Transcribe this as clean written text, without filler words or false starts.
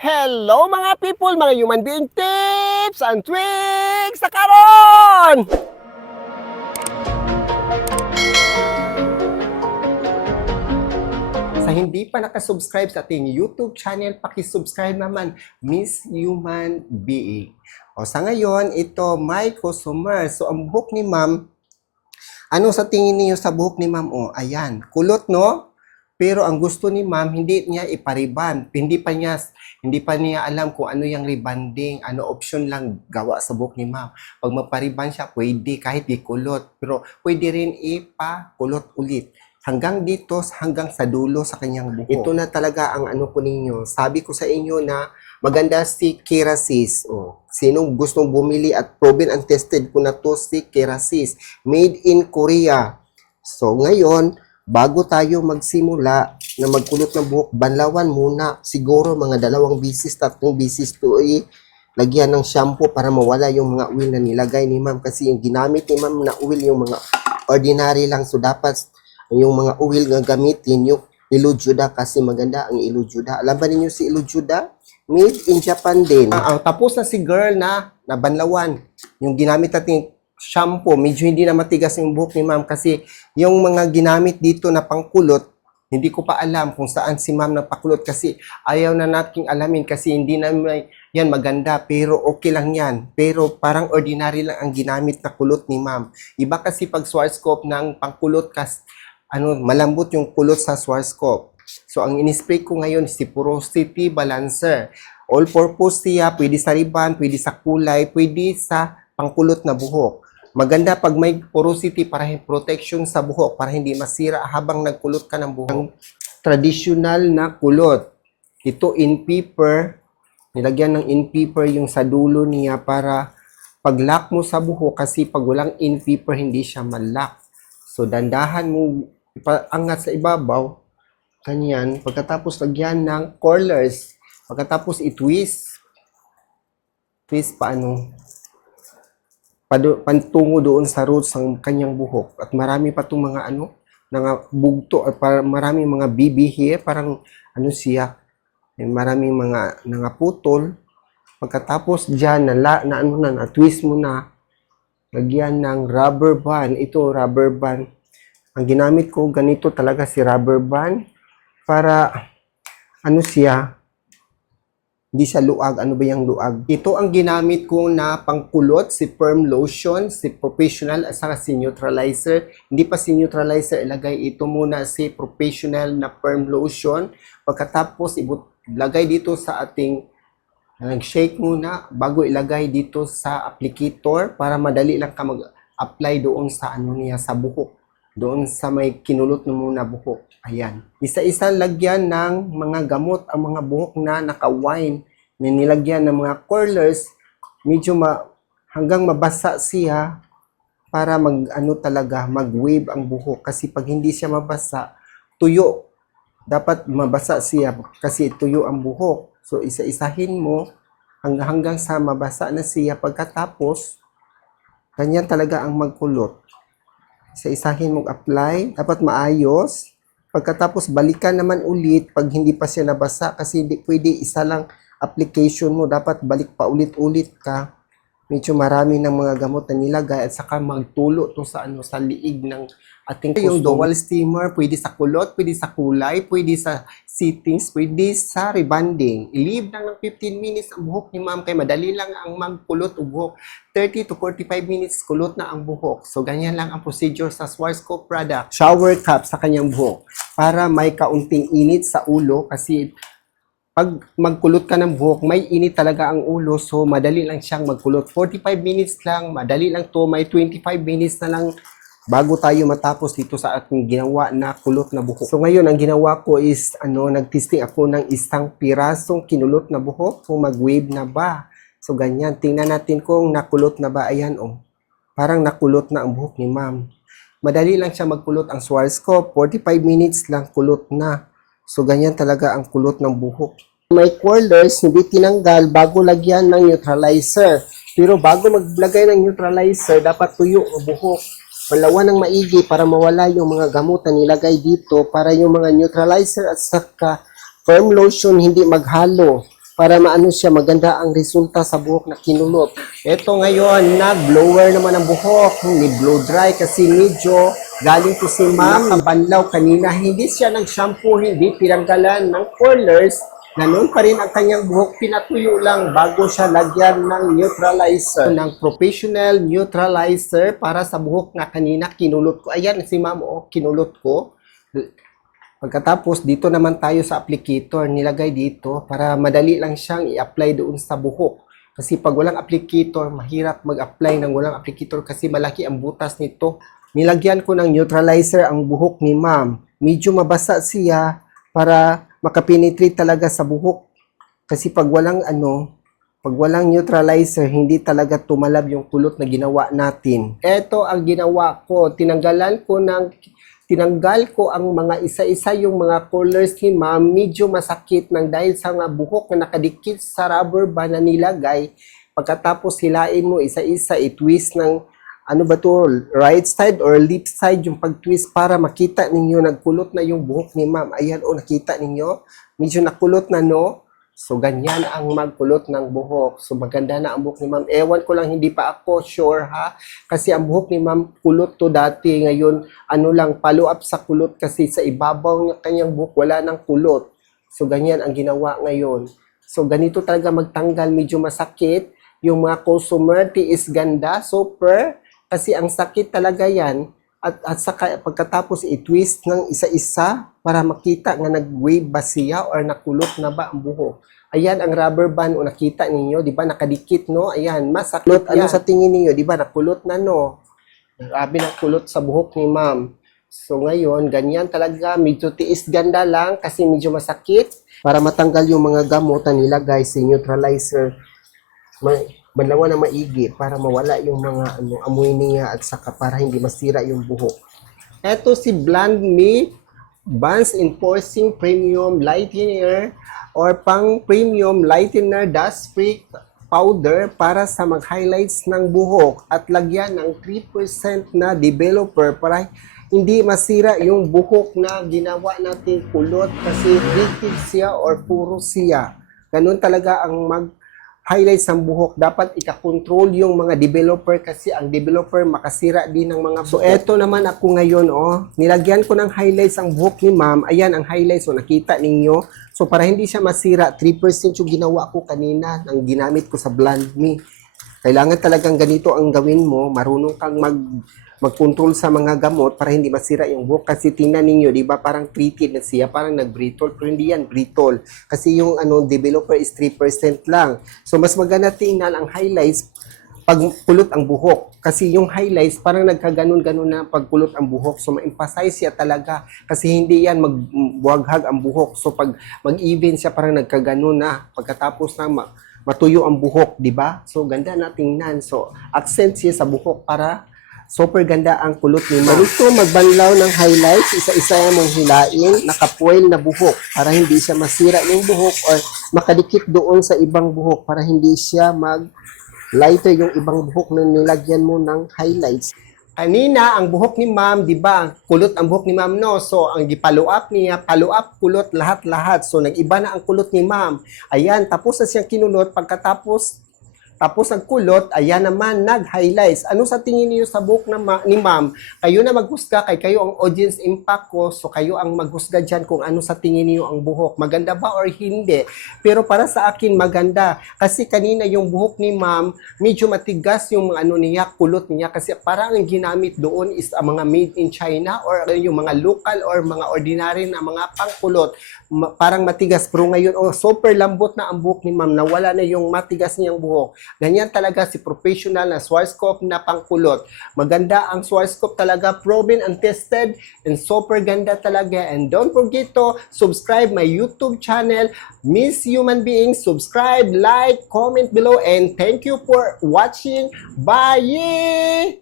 Hello mga people, mga human being tips and tricks sa karon! Sa hindi pa nakasubscribe sa ating YouTube channel, pakisubscribe naman, Miss Human Being. O sa ngayon, ito my customer. So ang buhok ni ma'am, ano sa tingin niyo sa buhok ni ma'am? O ayan, kulot no? Pero ang gusto ni ma'am, hindi niya ipariban. Hindi pa niya alam kung ano yung rebanding, ano option lang gawa sa buhok ni ma'am. Pag magpariban siya, pwede kahit di kulot. Pero pwede rin ipakulot ulit. Hanggang dito, hanggang sa dulo sa kanyang buhok. Ito na talaga ang ano ko ninyo. Sabi ko sa inyo na maganda si Kerasis. Oh, sinong gustong bumili at proven and tested ko na to si Kerasis. Made in Korea. So ngayon, bago tayo magsimula na magkulot ng buhok, banlawan muna siguro mga 2 bisis, 3 bisis to lagyan ng shampoo para mawala yung mga oil na nilagay ni ma'am. Kasi yung ginamit ni ma'am na oil, yung mga ordinary lang. So dapat yung mga oil na gamitin yung Ilujuda kasi maganda ang Ilujuda. Alam ba ninyo si Ilujuda? Made in Japan din. Tapos na si girl na banlawan. Yung ginamit natin shampoo, medyo hindi na matigas yung buhok ni ma'am kasi yung mga ginamit dito na pangkulot, hindi ko pa alam kung saan si ma'am nagpakulot kasi ayaw na nating alamin kasi hindi na yan maganda pero okay lang yan. Pero parang ordinary lang ang ginamit na kulot ni ma'am. Iba kasi pag Schwarzkopf ng pangkulot kasi malambot yung kulot sa Schwarzkopf. So ang in-spray ko ngayon si Porosity Balancer. All-purpose siya, pwede sa ribbon, pwede sa kulay, pwede sa pangkulot na buhok. Maganda pag may porosity para protection sa buhok para hindi masira habang nagkulot ka ng buhok. Ang traditional na kulot. Ito in paper. Nilagyan ng in paper yung sa dulo niya para pag-lock mo sa buhok kasi pag walang in paper hindi siya mal-lock. So dandahan mo ipaangat sa ibabaw. Kanyan. Pagkatapos lagyan ng curlers. Pagkatapos i-twist. Twist paano? Pantungo doon sa roots ng kanyang buhok. At marami pa itong mga bugto, at maraming mga BB hair, parang siya, maraming mga putol. Pagkatapos dyan, na twist mo na, lagyan ng rubber band. Ito, rubber band. Ang ginamit ko, ganito talaga si rubber band, para, siya, hindi sa luag. Ano ba yung luag? Ito ang ginamit ko na pangkulot, si Perm Lotion, si Professional, at saka si Neutralizer. Hindi pa si Neutralizer, ilagay ito muna si Professional na Perm Lotion. Pagkatapos, ilagay dito sa ating shake muna bago ilagay dito sa applicator para madali lang ka mag-apply doon sa sa buhok. Doon sa may kinulot na muna buhok. Ayan. Isa-isa lagyan ng mga gamot ang mga buhok na naka-wine. Na nilagyan ng mga curlers. Medyo hanggang mabasa siya para mag-wave ang buhok. Kasi pag hindi siya mabasa, tuyo. Dapat mabasa siya kasi tuyo ang buhok. So isa-isahin mo hanggang sa mabasa na siya. Pagkatapos, ganyan talaga ang magkulot. Isa-isahin mong apply. Dapat maayos. Pagkatapos, balikan naman ulit pag hindi pa siya nabasa. Kasi hindi pwede isa lang application mo. Dapat balik pa ulit-ulit ka. Medyo marami ng mga gamot na nilagay at saka magtulo to sa liig ng ating yung dual steamer. Pwede sa kulot, pwede sa kulay, pwede sa sittings, pwede sa rebanding. I-leave lang ng 15 minutes ang buhok ni ma'am kay madali lang ang magkulot o buhok. 30 to 45 minutes kulot na ang buhok. So ganyan lang ang procedure sa Schwarzkopf product. Shower cap sa kanyang buhok para may kaunting init sa ulo kasi pag magkulot ka ng buhok, may init talaga ang ulo. So, madali lang siyang magkulot. 45 minutes lang, madali lang to. May 25 minutes na lang bago tayo matapos dito sa ating ginawa na kulot na buhok. So, ngayon, ang ginawa ko is, nag-testing ako ng isang pirasong kinulot na buhok kung mag-wave na ba. So, ganyan. Tingnan natin kung nakulot na ba. Ayan, parang nakulot na ang buhok ni ma'am. Madali lang siya magkulot ang Schwarzkopf. 45 minutes lang kulot na. So, ganyan talaga ang kulot ng buhok. May curlers, hindi tinanggal bago lagyan ng neutralizer. Pero bago maglagay ng neutralizer, dapat tuyo ang buhok. Malawan ng maigi para mawala yung mga gamot na nilagay dito para yung mga neutralizer at saka firm lotion hindi maghalo. para maano siya, maganda ang resulta sa buhok na kinulot. Ito ngayon, nag-blower naman ang buhok, ni blow dry kasi medyo galing ko si ma'am, nakabanlaw kanina. Hindi siya nag-shampoo, hindi pinanggalan ng curlers. Ganun pa rin ang kanyang buhok, pinatuyo lang bago siya lagyan ng neutralizer. Ng professional neutralizer para sa buhok na kanina kinulot ko. Ayan si ma'am, kinulot ko. Pagkatapos, dito naman tayo sa applicator, nilagay dito para madali lang siyang i-apply doon sa buhok. Kasi pag walang applicator, mahirap mag-apply ng walang applicator kasi malaki ang butas nito. Nilagyan ko ng neutralizer ang buhok ni ma'am. Medyo mabasa siya para makapenetrate talaga sa buhok. Kasi pag walang neutralizer, hindi talaga tumalab yung kulot na ginawa natin. Ito ang ginawa ko, tinanggal ko ang mga isa-isa yung mga colors ni ma'am, medyo masakit nang dahil sa mga buhok na nakadikit sa rubber band na nilagay. Pagkatapos hilain mo isa-isa, i-twist ng right side or left side yung pag-twist para makita ninyo nagkulot na yung buhok ni ma'am. Ayan, nakita ninyo? Medyo nakulot na, no? So, ganyan ang magkulot ng buhok. So, maganda na ang buhok ni ma'am. Ewan ko lang, hindi pa ako sure ha. Kasi ang buhok ni ma'am, kulot to dati. Ngayon, follow up sa kulot kasi sa ibabaw ng kanyang buhok, wala nang kulot. So, ganyan ang ginawa ngayon. So, ganito talaga magtanggal. Medyo masakit. Yung mga consumer, tiis ganda, super. Kasi ang sakit talaga yan. At saka pagkatapos i-twist ng isa-isa para makita nga nag-wave ba siya or nakulot na ba ang buhok. Ayan ang rubber band o nakita ninyo, di ba nakadikit, no? Ayan, masakit yan. Ano sa tingin niyo, di ba nakulot na, no? Grabe ng kulot sa buhok ni ma'am. So ngayon, ganyan talaga, medyo tiis ganda lang kasi medyo masakit. Para matanggal yung mga gamot na nilagay sa neutralizer, banlawan na maigi para mawala yung mga amoy niya at saka para hindi masira yung buhok. Ito si Blend Me Bands Enforcing Premium Lightener or pang Premium Lightener Dust Free Powder para sa mag-highlights ng buhok at lagyan ng 3% na developer para hindi masira yung buhok na ginawa natin kulot kasi treated siya or puro siya. Ganun talaga ang highlights ng buhok, dapat ika-control yung mga developer kasi ang developer makasira din ng mga buhok. So, eto naman ako ngayon, nilagyan ko ng highlights ang buhok ni ma'am. Ayan ang highlights, nakita ninyo. So, para hindi siya masira, 3% yung ginawa ko kanina ng ginamit ko sa Blend Me. Kailangan talagang ganito ang gawin mo. Marunong kang mag-control sa mga gamot para hindi masira yung buhok. Kasi tingnan ninyo, di ba parang treated na siya, parang nag-brittle, pero hindi yan brittle. Kasi yung developer is 3% lang. So mas maganda tingnan ang highlights pag kulot ang buhok. Kasi yung highlights, parang nagkaganon-ganon na pagkulot ang buhok. So ma-emphasize siya talaga. Kasi hindi yan magbuhaghag ang buhok. So pag mag-even siya, parang nagkaganon na. Pagkatapos na matuyo ang buhok, di ba? So ganda na tingnan. So accent siya sa buhok para super ganda ang kulot ni ma'am. Gusto magbanlaw ng highlights, isa-isa mong hilain, nakapoil na buhok para hindi siya masira yung buhok or makadikit doon sa ibang buhok para hindi siya lighter yung ibang buhok na nilagyan mo ng highlights. Kanina, ang buhok ni ma'am, di ba? Kulot ang buhok ni ma'am, no? So, ang follow up niya, follow up, kulot, lahat-lahat. So, nag-iba na ang kulot ni ma'am. Ayan, tapos na siyang kinulot. Tapos nagkulot, ayan naman, nag-highlights. Ano sa tingin niyo sa buhok ni ma'am? Kayo na maghusga, kayo ang audience impact ko, so kayo ang maghusga dyan kung ano sa tingin niyo ang buhok. Maganda ba or hindi? Pero para sa akin, maganda. Kasi kanina yung buhok ni ma'am, medyo matigas yung niya, kulot niya. Kasi parang ang ginamit doon is mga made in China or yung mga local or mga ordinary na mga pangkulot. Parang matigas. Pero ngayon, super lambot na ang buhok ni ma'am. Nawala na yung matigas niyang buhok. Ganyan talaga si professional na Schwarzkopf na pangkulot. Maganda ang Schwarzkopf talaga, proven and tested, and super ganda talaga. And don't forget to subscribe my YouTube channel, Miss Human Being. Subscribe, like, comment below, and thank you for watching. Bye!